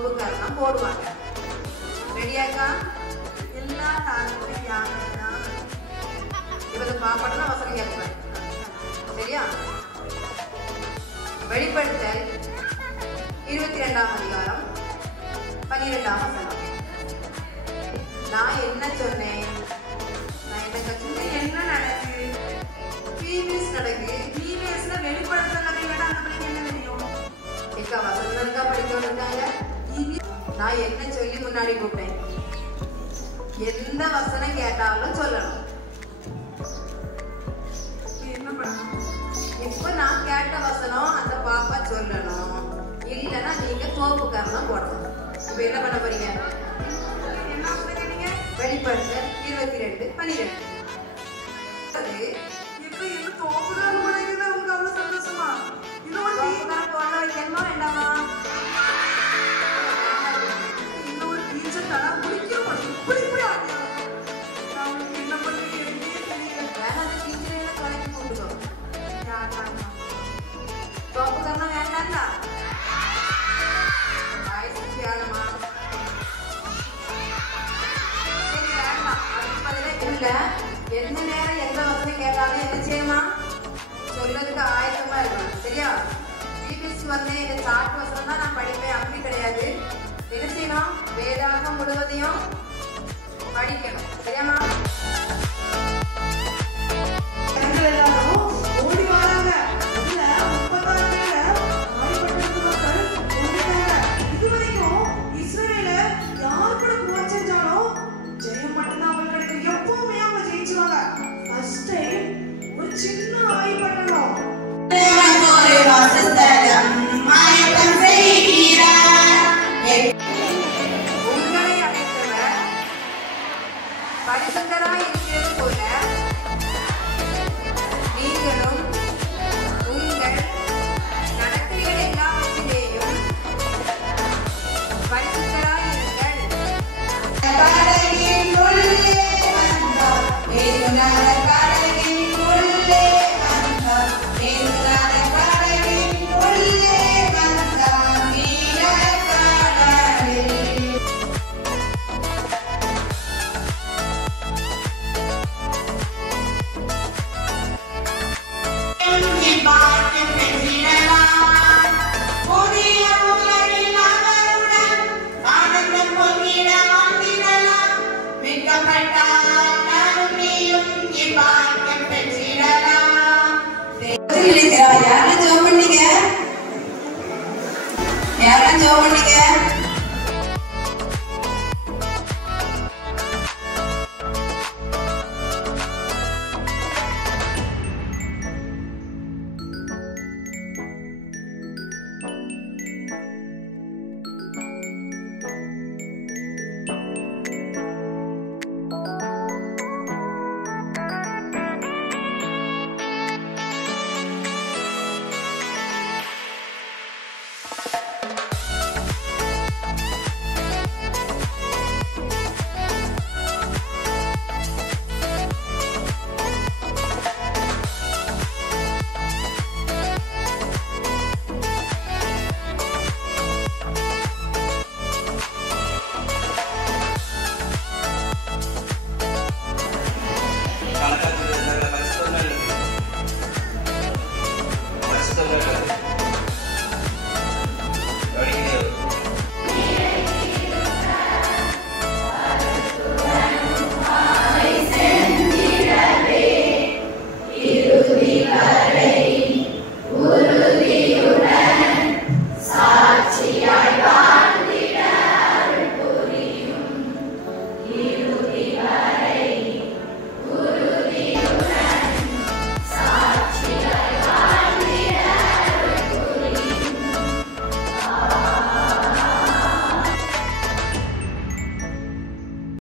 Soap கரணம் போடுவாங்க. ரெடியாக்கா? எல்லா தாரங்களும் யாருன்னா இவங்க பாப்பாட்டா வசனம் கேட்பாங்க. சரியா? வெளிப்படுத்தல் 22ஆம் அதிகாரம் 12ஆம் வசனம். நான் என்ன சொன்னேன்? நான் என்ன கற்றுனேன்? என்ன நடக்குது? டிவிஎஸ் நடக்குது. டிவிஎஸ்ல வெளிப்படுத்தல வேண்டாம். அந்த பிள்ளைங்க என்ன தெரியும்? எக்கா வசனம் இருக்கா படிக்க இருக்காங்க. நான் என்ன சொல்லி முன்னாடி கூப்பிட்டேன்? எந்த வசனம் கேட்டாலும் சொல்லணும். என்ன பண்ணணும்? இப்ப நான் கேட்ட வசனம் அந்த பாப்பா சொல்லணும். இல்லைன்னா நீங்க சோப்பு கரணம் போடணும். இப்ப என்ன பண்ண போறீங்க? என்ன சொல்றீங்க? வெளிப்படுத்தல் 22:12. இப்ப என்ன சோப்பு கரணம் போடுறீங்க? உங்களுக்கு அவ்வளவு சந்தோஷமா? இன்னும் சோப்பு கரணம் போட வைக்கணுமா வேண்டாமா? இன்னொரு டீச்சர் தானா குடிக்கிறோம். இப்படி இப்படி ஆடியா நான் என்ன பண்ணுறீங்க? வேற அந்த டீச்சர் எல்லாம் கலக்கி போட்டுக்கோ. சோப்பு கரணம் வேண்டாம்டா. வாய்ஸ்மா சரி வேண்டாம். அதுக்கு பதிலாக இல்லை. எந்த நேரம் எந்த வசனம் கேட்டாலும் என்ன செய்யமா சொல்றதுக்கு ஆயத்தமா இருக்கணும். சரியா? டிபிஎஸ் வந்து இந்த சாட் வசனம் தான் நான் படிப்பேன் அப்படி கிடையாது. என்ன செய்யணும்? வேதாகம் முழுவதையும் படிக்கணும். சரியாமா? ஓடி வராங்க. அதுல 30,000 பேர் ஆயப்பட்டிருந்த மக்கள் ஓடிட்டாங்க. இதுவரைக்கும் இஸ்ரவேல யார் கூட போர் செஞ்சாலும் ஜெயம் மட்டும்தான் அவங்களுக்கு கிடைக்கும். எப்பவுமே அவங்க ஜெயிச்சுவாங்க. ஃபர்ஸ்ட் டைம் ஒரு சின்ன ஆயப்பட்டணும். வாசஸ்தலம் மாயக்கம் செய்கிறார்.